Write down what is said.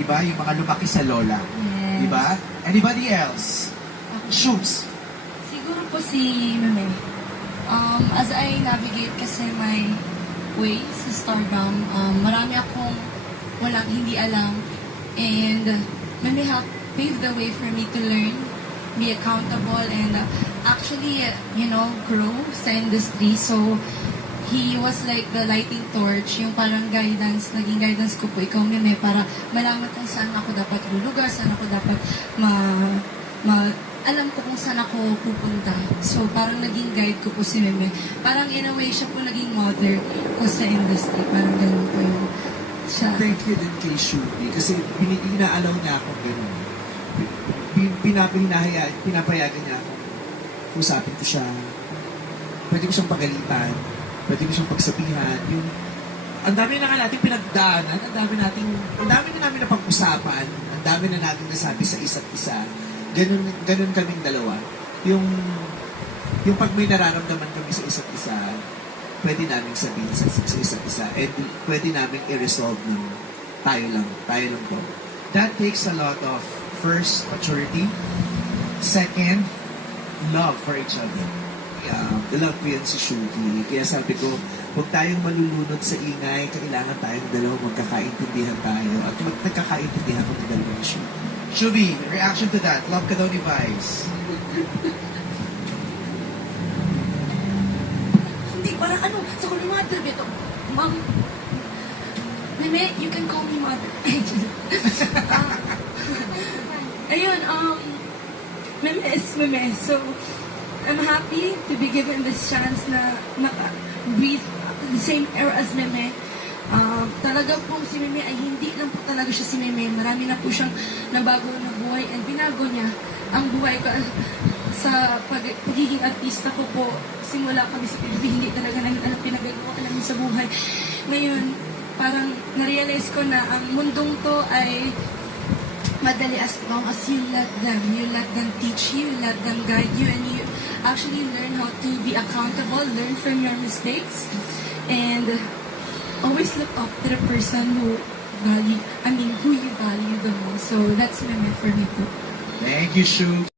Diba? Yung mga lumaki sa lola. Yes. Diba? Anybody else? Shoes. Siguro po si Meme. As I navigate kasi my way sa Stardom, marami akong walang hindi alam. And Meme helped pave the way for me to learn, be accountable, and actually, grow sa industry. So, he was like the lighting torch, yung parang guidance, naging guidance ko po, ikaw, Meme, para malaman kung saan ako dapat lulugar, saan ako dapat alam ko kung saan ako pupunta. So, parang naging guide ko po si Meme. Parang in a way, siya po naging mother ko sa industry. Parang ganun po yung siya. Thank you din kay Shubi kasi inaalaw niya ako ganun. Pinapayagan niya ako. Usapin ko siya. Pwede ko siyang pagalitan. Pwede ko siyang pagsabihan. Ang dami na nga natin pinagdaanan. Ang dami na namin na pag-usapan. Ang dami na natin nasabi sa isa't isa. Ganun kaming dalawa. Yung pag may nararamdaman kami sa isa't isa, pwede namin sabihin sa isa't isa. And pwede namin i-resolve ng tayo lang to. That takes a lot of, first, maturity. Second, love for each other. Love ko yan si Shugi. Kaya sabi ko, huwag tayong malulunod sa ingay. Kailangan tayong dalawa magkakaintindihan tayo. At nagkakaintindihan ko ng dalawa ni Shugi. Shubi, reaction to that. Love ka daw ni Vice. Hindi, parang sa kuling mother, Beto. Mom, Meme, you can call me mother. Ayun, Meme is Meme. So, I'm happy to be given this chance na breathe the same air as Meme. Talaga po si Meme ay hindi lang po talaga siya si Meme. Marami na po siyang nabago na buhay and binago niya ang buhay ko sa pagiging artista ko po. Simula kami sa PBB, hindi talaga namin alam pinagagawa namin sa buhay. Ngayon, parang narealize ko na ang mundong to ay madali as long as you let them teach you, let them guide you, and you actually learn how to be accountable, learn from your mistakes, and always look up to the person who you value the most. So that's Meme for me too. Thank you, Shu.